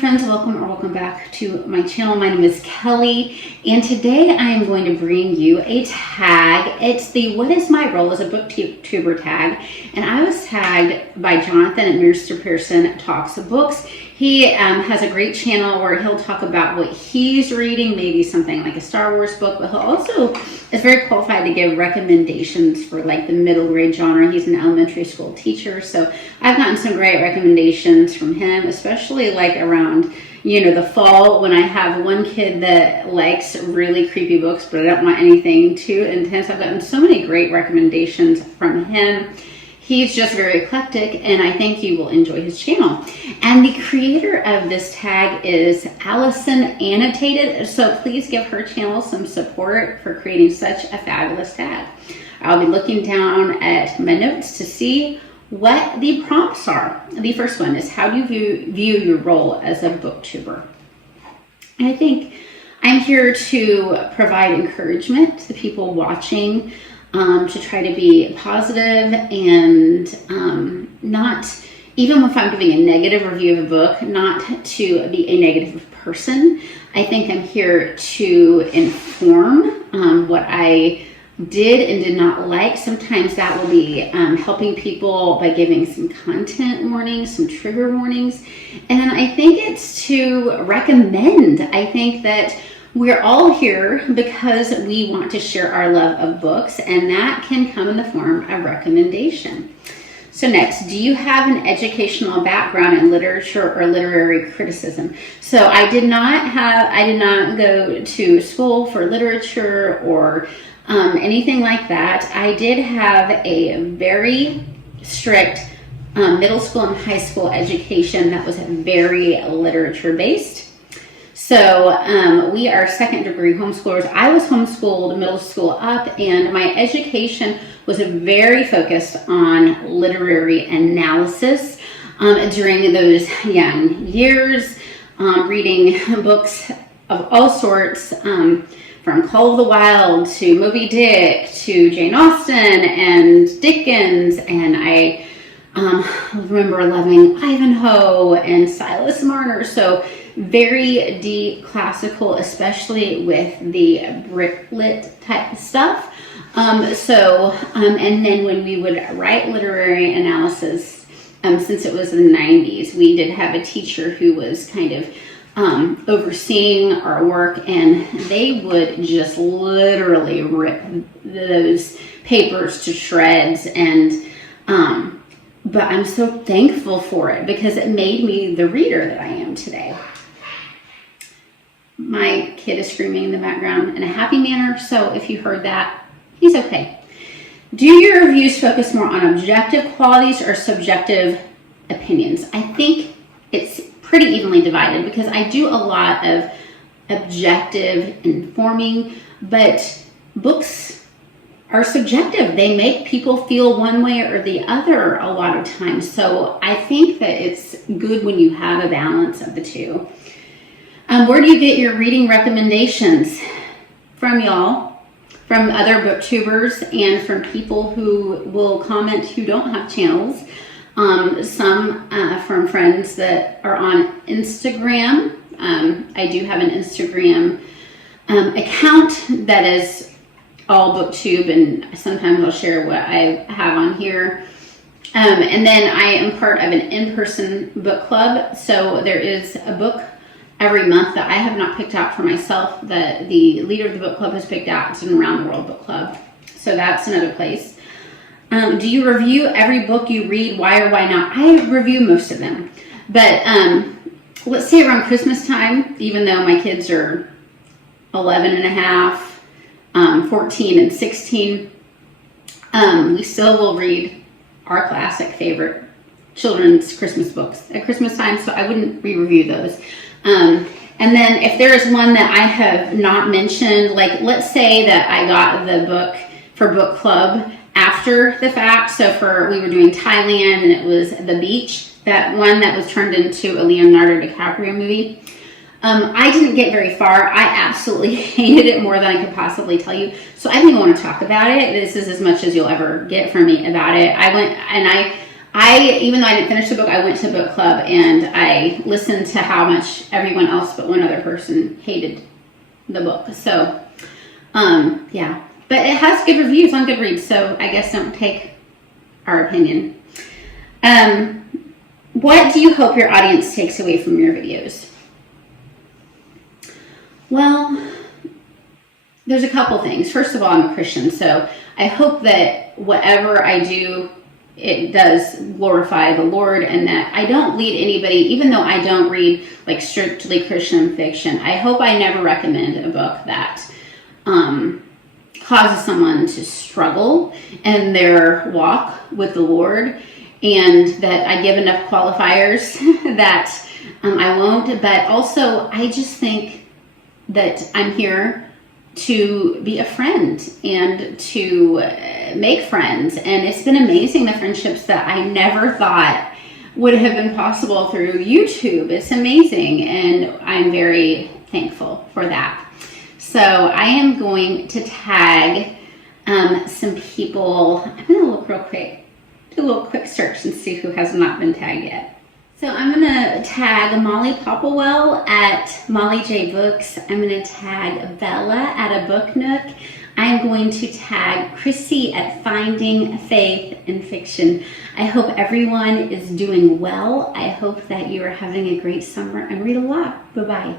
friends, welcome back to my channel. My name is Kelly, and today I am going to bring you a tag. It's the "What is my role as a booktuber" tag, and I was tagged by Jonathan at Mr. Pearson Talks Books. He has a great channel where he'll talk about what he's reading, maybe something like a Star Wars book, but he'll also is very qualified to give recommendations for like the middle grade genre. He's an elementary school teacher, so I've gotten some great recommendations from him, especially like around, you know, the fall when I have one kid that likes really creepy books, but I don't want anything too intense. I've gotten so many great recommendations from him. He's just very eclectic, and I think you will enjoy his channel. And the creator of this tag is Allison Annotated, so please give her channel some support for creating such a fabulous tag. I'll be looking down at my notes to see what the prompts are. The first one is, how do you view your role as a booktuber? And I think I'm here to provide encouragement to the people watching, to try to be positive and not, even if I'm giving a negative review of a book, not to be a negative person. I think I'm here to inform what I did and did not like. Sometimes that will be helping people by giving some content warnings, some trigger warnings. And then I think it's to recommend. I think that we're all here because we want to share our love of books, and that can come in the form of recommendation. So next, do you have an educational background in literature or literary criticism? So I did not go to school for literature or anything like that. I did have a very strict middle school and high school education that was very literature based. So we are second degree homeschoolers. I was homeschooled middle school up, and my education was very focused on literary analysis during those young years, reading books of all sorts, from Call of the Wild to Moby Dick to Jane Austen and Dickens, and I remember loving Ivanhoe and Silas Marner. So very deep classical, especially with the bricklit type stuff. And then when we would write literary analysis, since it was the 90s, we did have a teacher who was kind of overseeing our work, and they would just literally rip those papers to shreds. And but I'm so thankful for it because it made me the reader that I am today. My kid is screaming in the background in a happy manner, so if you heard that, he's okay. Do your reviews focus more on objective qualities or subjective opinions? I think it's pretty evenly divided because I do a lot of objective informing, but books are subjective. They make people feel one way or the other a lot of times. So I think that it's good when you have a balance of the two. Where do you get your reading recommendations? From y'all, from other booktubers, and from people who will comment who don't have channels. Some from friends that are on Instagram. I do have an Instagram account that is all booktube, and sometimes I'll share what I have on here. And then I am part of an in-person book club, so there is a book every month that I have not picked out for myself that the leader of the book club has picked out. It's an Around the World book club, so that's another place. Do you review every book you read? Why or why not? I review most of them, but let's say around Christmas time, even though my kids are 11 and a half, 14 and 16, we still will read our classic favorite children's Christmas books at Christmas time, so I wouldn't re-review those. And then if there is one that I have not mentioned, like let's say that I got the book for book club after the fact, so we were doing Thailand and it was The Beach, that one that was turned into a Leonardo DiCaprio movie. I didn't get very far. I absolutely hated it more than I could possibly tell you. So I didn't even want to talk about it. This is as much as you'll ever get from me about it. I went and Even though I didn't finish the book, I went to a book club and I listened to how much everyone else but one other person hated the book. So, yeah. But it has good reviews on Goodreads, so I guess don't take our opinion. What do you hope your audience takes away from your videos? Well, there's a couple things. First of all, I'm a Christian, so I hope that whatever I do, it does glorify the Lord, and that I don't lead anybody, even though I don't read like strictly Christian fiction. I hope I never recommend a book that causes someone to struggle in their walk with the Lord, and that I give enough qualifiers that I won't. But also, I just think that I'm here to be a friend and to make friends. And it's been amazing, the friendships that I never thought would have been possible through YouTube. It's amazing, and I'm very thankful for that. So I am going to tag some people. I'm going to look real quick, do a little quick search and see who has not been tagged yet. So I'm going to tag Molly Popplewell at Molly J Books. I'm going to tag Bella at A Book Nook. I'm going to tag Chrissy at Finding Faith in Fiction. I hope everyone is doing well. I hope that you are having a great summer and read a lot. Bye-bye.